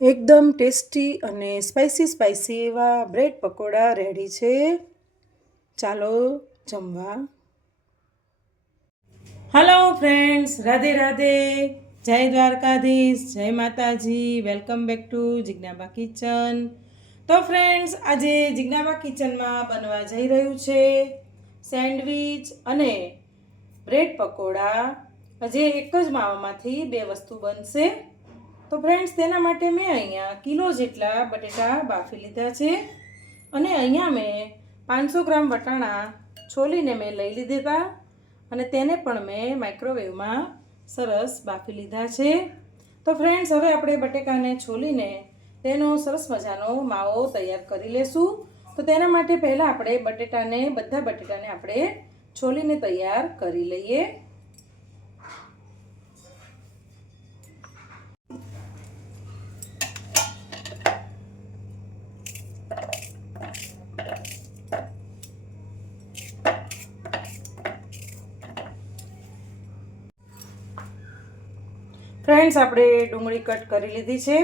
એકદમ ટેસ્ટી અને spicy spicy એવા બ્રેડ પકોડા રેડી છે. ચાલો જમવા. Hello friends Radhe Radhe. જય દ્વારકાધીશ, જય માતાજી. Welcome back to Jignaba kitchen તો ફ્રેન્ડ્સ આજે જિજ્ઞાબા કિચનમાં બનવા જઈ રહ્યું છે સેન્ડવિચ અને બ્રેડ પકોડા. આજે એક જ માવામાંથી બે વસ્તુ બનશે. તો ફ્રેન્ડ્સ તેના માટે મેં અહીંયા કિલો જેટલા બટેટા બાફી લીધા છે અને અહીંયા મેં પાંચસો ગ્રામ વટાણા છોલીને મેં લઈ લીધા હતા અને તેને પણ મેં માઇક્રોવેવમાં સરસ બાફી લીધા છે. તો ફ્રેન્ડ્સ હવે આપણે બટેકાને છોલીને તેનો સરસ મજાનો માવો તૈયાર કરી લેશું. તો તેના માટે પહેલાં આપણે બટેટાને, બધા બટેટાને આપણે છોલીને તૈયાર કરી લઈએ. ફ્રેન્ડ્સ આપણે ડુંગળી કટ કરી લીધી છે.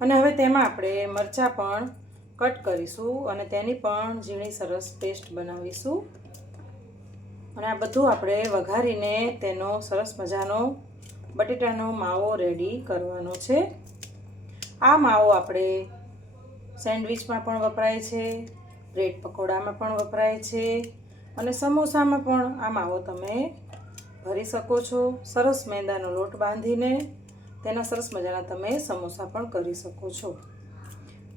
અને હવે તેમાં આપણે મરચાં પણ કટ કરીશું અને તેની પણ ઝીણી સરસ પેસ્ટ બનાવીશું. અને આ બધું આપણે વઘારીને તેનો સરસ મજાનો બટેટાનો માવો રેડી કરવાનો છે. આ માવો આપણે સેન્ડવિચમાં પણ વપરાય છે, બ્રેડ પકોડામાં પણ વપરાય છે અને સમોસામાં પણ આ માવો તમે ભરી શકો છો. સરસ મેંદાનો લોટ બાંધીને તેના સરસ મજાના તમે સમોસા પણ કરી શકો છો.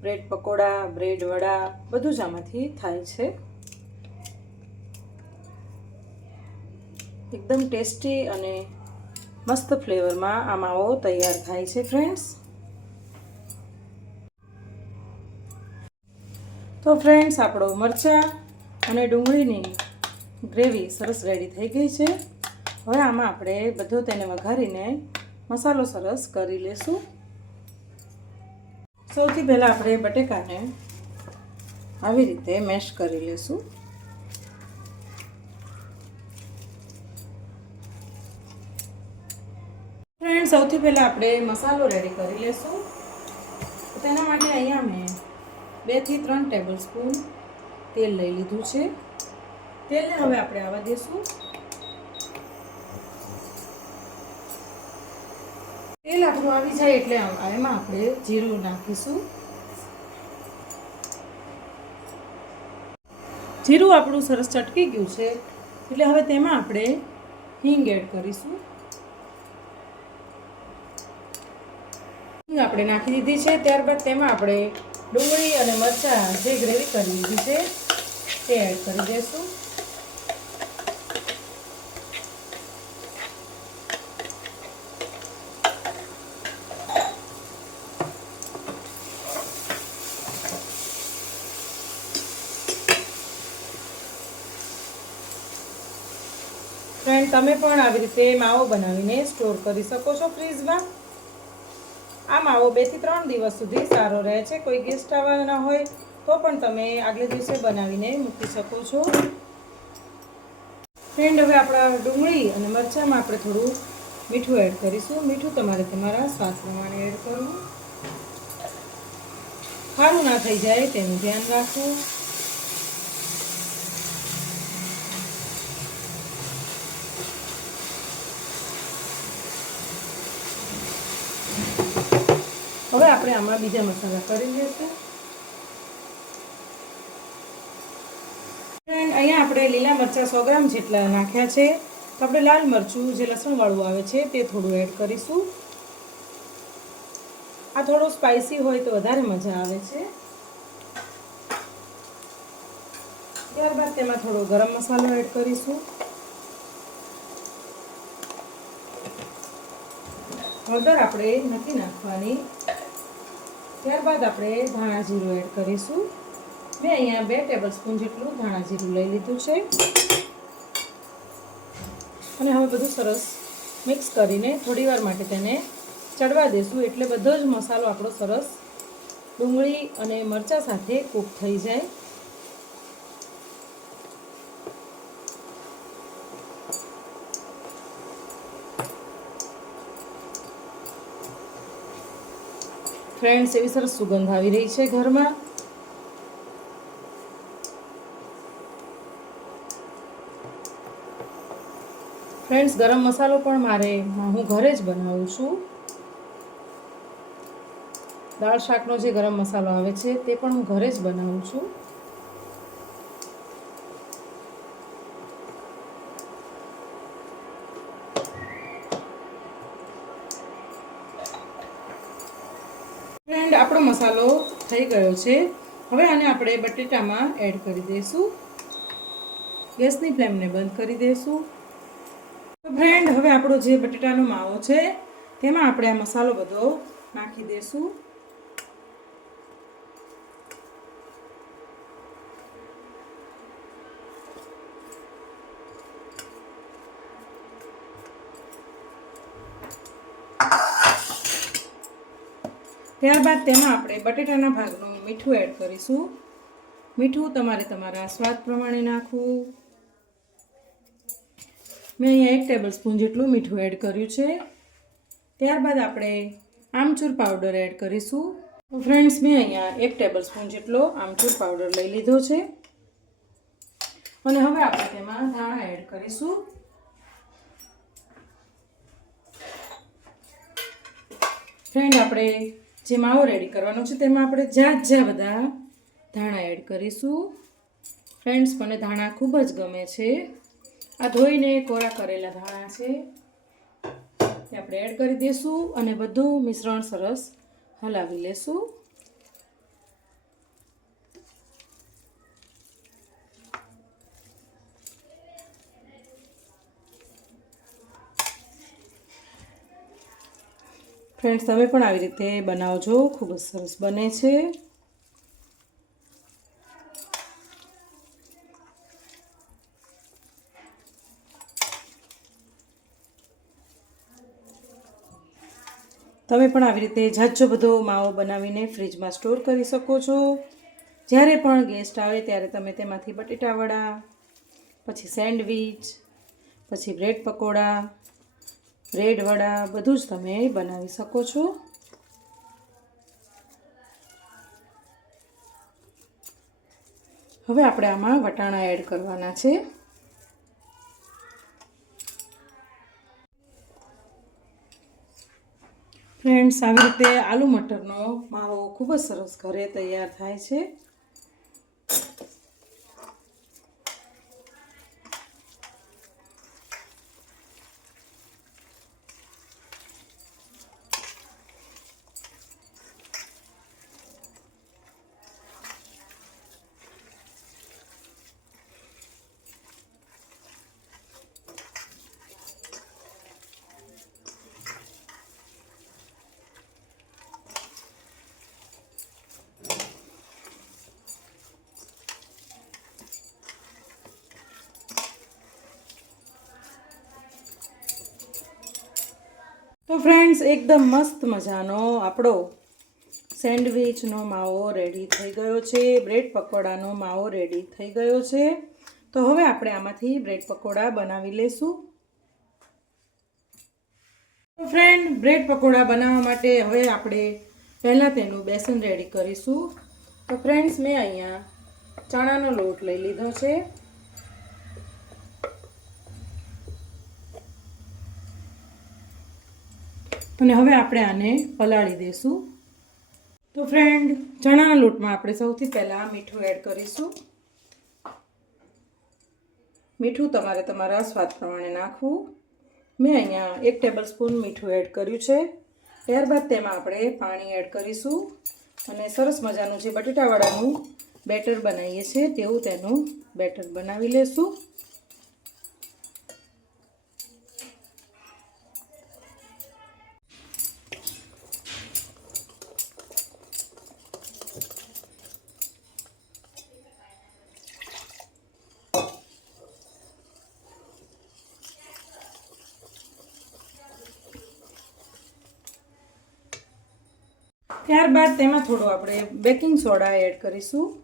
બ્રેડ પકોડા, બ્રેડ વડા બધું જ આમાંથી થાય છે. એકદમ ટેસ્ટી અને મસ્ત ફ્લેવરમાં આ માવો તૈયાર થાય છે, ફ્રેન્ડ્સ. તો ફ્રેન્ડ્સ, આપણો મરચાં અને ડુંગળીની ગ્રેવી સરસ રેડી થઈ ગઈ છે. હવે આમાં આપણે બધો તેને વઘારીને મસાલો સરસ કરી લેશું. સૌથી પહેલાં આપણે બટેકાને આવી રીતે મેશ કરી લેશું. ફ્રેન્ડ સૌથી પહેલાં આપણે મસાલો રેડી કરી લેશું. તેના માટે અહીંયા મેં બેથી ત્રણ ટેબલ સ્પૂન તેલ લઈ લીધું છે. તેલને હવે આપણે આવવા દઈશું તેલ આપણું આવી જાય એટલે એમાં આપણે જીરું નાખીશું. જીરું આપણું સરસ ચટકી ગયું છે, એટલે હવે તેમાં આપણે હિંગ એડ કરીશું. હિંગ આપણે નાખી દીધી છે, ત્યારબાદ તેમાં આપણે ડુંગળી અને મરચાં જે ગ્રેવી કરી દીધી છે, તે એડ કરી દઈશું ફ્રેન્ડ તમે પણ આવી રીતે માવો બનાવીને સ્ટોર કરી શકો છો ફ્રીઝમાં આ માવો બેથી ત્રણ દિવસ સુધી સારો રહે છે. કોઈ ગેસ્ટ આવવાના હોય તો પણ તમે આગલે દિવસે બનાવીને મૂકી શકો છો. ફ્રેન્ડ હવે આપણા ડુંગળી અને મરચાંમાં આપણે થોડું મીઠું એડ કરીશું. મીઠું તમારે તમારા સ્વાદ પ્રમાણે એડ કરવું. ખારું ના થઈ જાય તેનું ધ્યાન રાખવું. હવે આપણે આમાં બીજા મસાલા કરી લઈશું અહીંયા આપણે લીલા મરચાં સો ગ્રામ જેટલા નાખ્યા છે. તો આપણે લાલ મરચું જે લસણવાળું આવે છે તે થોડું એડ કરીશું. આ થોડું સ્પાઇસી હોય તો વધારે મજા આવે છે. ત્યારબાદ તેમાં થોડો ગરમ મસાલો એડ કરીશું. હળદર આપણે નથી નાખવાની. ત્યારબાદ આપણે ધાણા જીરું એડ કરીશું. મેં અહીંયા બે ટેબલ સ્પૂન જેટલું ધાણા જીરું લઈ લીધું છે. અને હવે બધું સરસ મિક્સ કરીને થોડીવાર માટે તેને ચડવા દેશું. એટલે બધો જ મસાલો આપણો સરસ ડુંગળી અને મરચાં સાથે કૂક થઈ જાય. ફ્રેન્ડ્સ, એવી સરસ સુગંધ આવી રહી છે ઘરમાં. ફ્રેન્ડ્સ, ગરમ મસાલો પણ મારે હું ઘરે જ બનાવું છું. દાળ શાકનો જે ગરમ મસાલો આવે છે, તે પણ હું ઘરે જ બનાવું છું ફ્રેન્ડ આપણો મસાલો થઈ ગયો છે. હવે આને આપણે બટેટામાં એડ કરી દઈશું. ગેસની ફ્લેમને બંધ કરી દઈશું. તો ફ્રેન્ડ હવે આપણો જે બટેટાનો માવો છે, તેમાં આપણે આ મસાલો બધો નાખી દઈશું. ત્યારબાદ તેમાં આપણે બટેટાના ભાગનું મીઠું એડ કરીશું. મીઠું તમારે તમારા સ્વાદ પ્રમાણે નાખવું. મેં અહીંયા એક ટેબલ સ્પૂન જેટલું મીઠું એડ કર્યું છે. ત્યારબાદ આપણે આમચૂર પાવડર એડ કરીશું. ફ્રેન્ડ્સ મેં અહીંયા એક ટેબલ સ્પૂન જેટલો આમચૂર પાવડર લઈ લીધો છે. અને હવે આપણે તેમાં ધાણા એડ કરીશું. ફ્રેન્ડ આપણે જે માવો રેડી કરવાનો છે, તેમાં આપણે જ્યાં જ્યાં બધા ધાણા એડ કરીશું. ફ્રેન્ડ્સ મને ધાણા ખૂબ જ ગમે છે. આ ધોઈને કોરા કરેલા ધાણા છે. તે આપણે એડ કરી દઈશું અને બધું મિશ્રણ સરસ હલાવી લેશું. ફ્રેન્ડ્સ તમે પણ આવી રીતે બનાવજો. ખૂબ જ સરસ બને છે. તમે પણ આવી રીતે જાજો બધો માવો બનાવીને ફ્રીજમાં સ્ટોર કરી શકો છો. જ્યારે પણ ગેસ્ટ આવે ત્યારે તમે તેમાંથી બટેટા વડા પછી સેન્ડવીચ, પછી બ્રેડ પકોડા બ્રેડ વડા બધું જ તમે બનાવી શકો છો. હવે આપણે આમાં વટાણા એડ કરવાના છે. ફ્રેન્ડ્સ, આવી રીતે આલુ મટરનો માવો ખૂબ જ સરસ ઘરે તૈયાર થાય છે. તો ફ્રેન્ડ્સ એકદમ મસ્ત મજાનો આપણો સેન્ડવિચનો માવો રેડી થઈ ગયો છે. બ્રેડ પકોડાનો માવો રેડી થઈ ગયો છે. તો હવે આપણે આમાંથી બ્રેડ પકોડા બનાવી લઈશું તો ફ્રેન્ડ બ્રેડ પકોડા બનાવવા માટે હવે આપણે પહેલાં તેનું બેસન રેડી કરીશું. તો ફ્રેન્ડ્સ મેં અહીંયા ચણાનો લોટ લઈ લીધો છે. અને હવે આપણે આને પલાળી દઈશું તો ફ્રેન્ડ ચણાના લોટમાં આપણે સૌથી પહેલાં મીઠું એડ કરીશું. મીઠું તમારે તમારા સ્વાદ પ્રમાણે નાખવું. મેં અહીંયા એક ટેબલ સ્પૂન મીઠું એડ કર્યું છે. ત્યારબાદ તેમાં આપણે પાણી એડ કરીશું. અને સરસ મજાનું જે બટેટાવાળાનું બેટર બનાવીએ છીએ, તેવું તેનું બેટર બનાવી લેશું. ત્યારબાદ તેમાં થોડું આપણે બેકિંગ સોડા એડ કરીશું.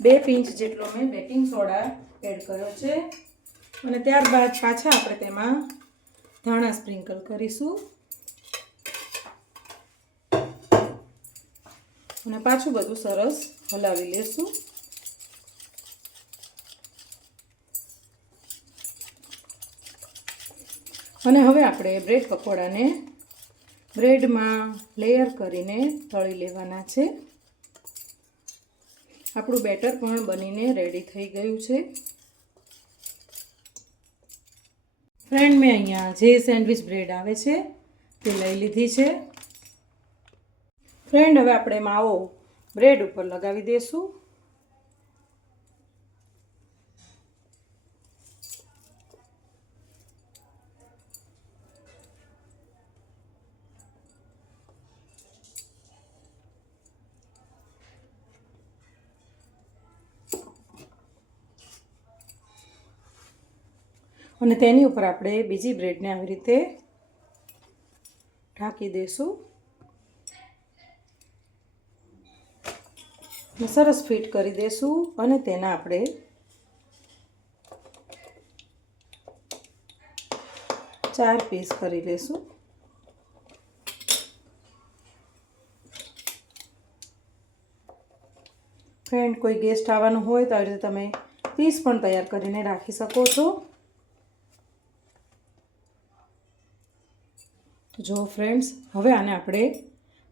બે પિંચ જેટલો મેં બેકિંગ સોડા એડ કર્યો છે. અને ત્યારબાદ પાછા આપણે તેમાં ધાણા સ્પ્રિંકલ કરીશું. અને પાછું બધું સરસ હલાવી લેશું. અને હવે આપણે બ્રેડ પકોડાને બ્રેડમાં લેયર કરીને તળી લેવાના છે. આપણું બેટર પણ બનીને રેડી થઈ ગયું છે. ફ્રેન્ડ, મેં અહીંયા જે સેન્ડવિચ બ્રેડ આવે છે તે લઈ લીધી છે. ફ્રેન્ડ, હવે આપણે માવો બ્રેડ ઉપર લગાવી દઈશું અને તેની ઉપર આપણે બીજી બ્રેડને આવી રીતે ઢાંકી દઈશું. સરસ ફિટ કરી દઈશું અને તેના આપણે ચાર પીસ કરી લઈશું. ફ્રેન્ડ, કોઈ ગેસ્ટ આવવાનું હોય તો આવી રીતે તમે પીસ પણ તૈયાર કરીને રાખી શકો છો. જો ફ્રેન્ડ્સ, હવે આને આપણે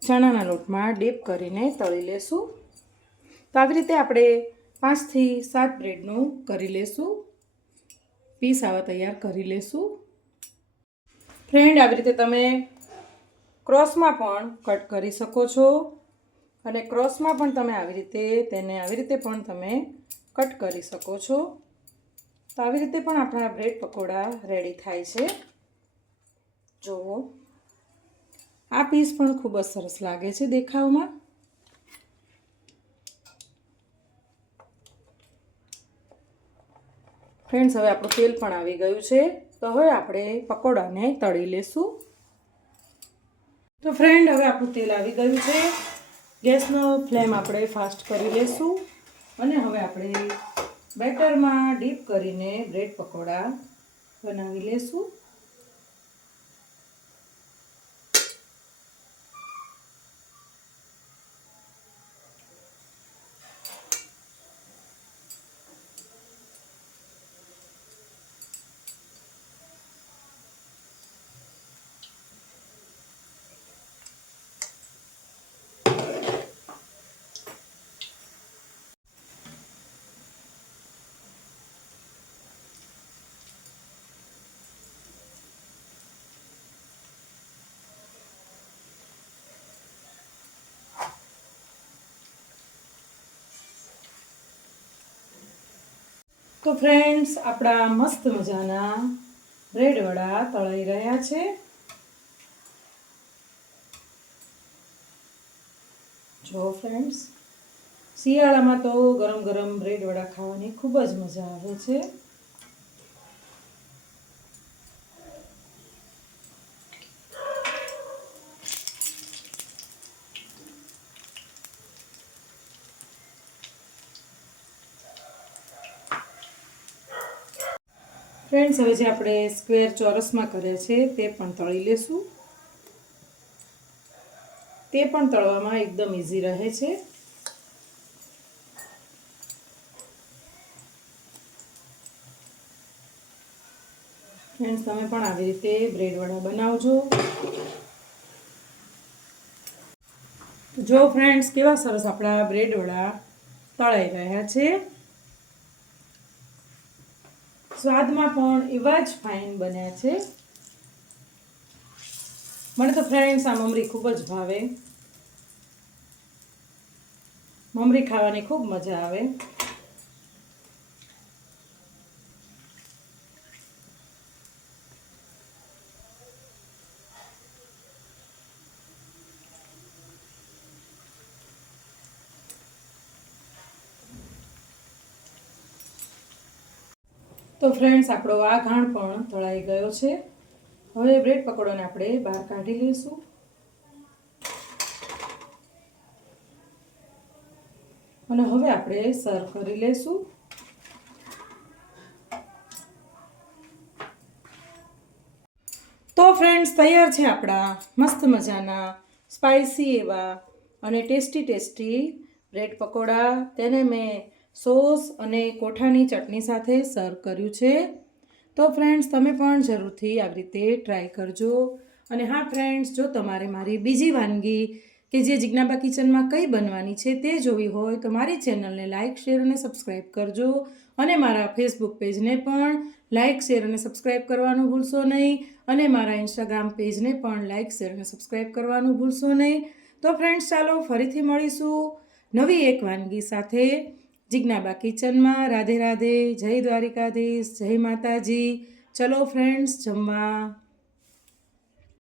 ચણાના લોટમાં ડીપ કરીને તળી લેશું. તો આવી રીતે આપણે પાંચથી સાત બ્રેડનું કરી લેશું. પીસ આવા તૈયાર કરી લેશું. ફ્રેન્ડ, આવી રીતે તમે ક્રોસમાં પણ કટ કરી શકો છો અને ક્રોસમાં પણ તમે આવી રીતે તેને આવી રીતે પણ તમે કટ કરી શકો છો. તો આવી રીતે પણ આપણા બ્રેડ પકોડા રેડી થાય છે. જુઓ. આ પીસ પણ ખૂબ જ સરસ લાગે છે દેખાવમાં. ફ્રેન્ડ્સ હવે આપણું તેલ પણ આવી ગયું છે. તો હવે આપણે પકોડાને તળી લેશું. તો ફ્રેન્ડ હવે આપણું તેલ આવી ગયું છે. ગેસનો ફ્લેમ આપણે ફાસ્ટ કરી લેશું. અને હવે આપણે બેટરમાં ડીપ કરીને બ્રેડ પકોડા બનાવી લેશું. તો ફ્રેન્ડ્સ આપણા મસ્ત મજાના બ્રેડ વડા તળાઈ રહ્યા છે. જો ફ્રેન્ડ્સ શિયાળામાં તો ગરમ ગરમ બ્રેડ વડા ખાવાની ખૂબ જ મજા આવે છે ફ્રેન્ડ્સ હવે જે આપણે સ્ક્વેર ચોરસમાં કર્યા છે તે પણ તળી લેશું. તે પણ તળવામાં એકદમ ઇઝી રહે છે. ફ્રેન્ડ્સ તમે પણ આવી રીતે બ્રેડ વડા બનાવજો જો ફ્રેન્ડ્સ કેવા સરસ આપણા બ્રેડ વડા તળાઈ રહ્યા છે. સ્વાદમાં પણ એવા જ ફાઇન બન્યા છે. મને તો ફ્રેન્ડ્સ આ મમરી ખૂબ જ ભાવે. મમરી ખાવાની ખૂબ મજા આવે. તો ફ્રેન્ડ્સ આપણો આ ઘાણ પણ તળાઈ ગયો છે. હવે બ્રેડ પકોડાને આપણે બહાર કાઢી લઈશું. અને હવે આપણે સર્વ કરી લઈશું. તો ફ્રેન્ડ્સ તૈયાર છે આપણા મસ્ત મજાના સ્પાઇસી એવા અને ટેસ્ટી ટેસ્ટી બ્રેડ પકોડા. તેને મેં સોસ અને કોઠાની ચટણી સાથે સર્વ કર્યું છે. તો ફ્રેન્ડ્સ તમે પણ જરૂરથી આવી રીતે ટ્રાય કરજો. અને હા ફ્રેન્ડ્સ જો તમારે મારી બીજી વાનગી કે જે જિજ્ઞાબા કિચનમાં કઈ બનવાની છે તે જોવી હોય તો મારી ચેનલને લાઇક શેર અને સબસ્ક્રાઈબ કરજો. અને મારા ફેસબુક પેજને પણ લાઇક શેર અને સબસ્ક્રાઈબ કરવાનું ભૂલશો નહીં. અને મારા ઇન્સ્ટાગ્રામ પેજને પણ લાઇક શેર અને સબસ્ક્રાઈબ કરવાનું ભૂલશો નહીં. તો ફ્રેન્ડ્સ ચાલો ફરીથી મળીશું નવી એક વાનગી સાથે. જિજ્ઞાબા કિચનમાં રાધે રાધે જય દ્વારિકાધીશ જય માતાજી. ચલો ફ્રેન્ડ્સ જમવા.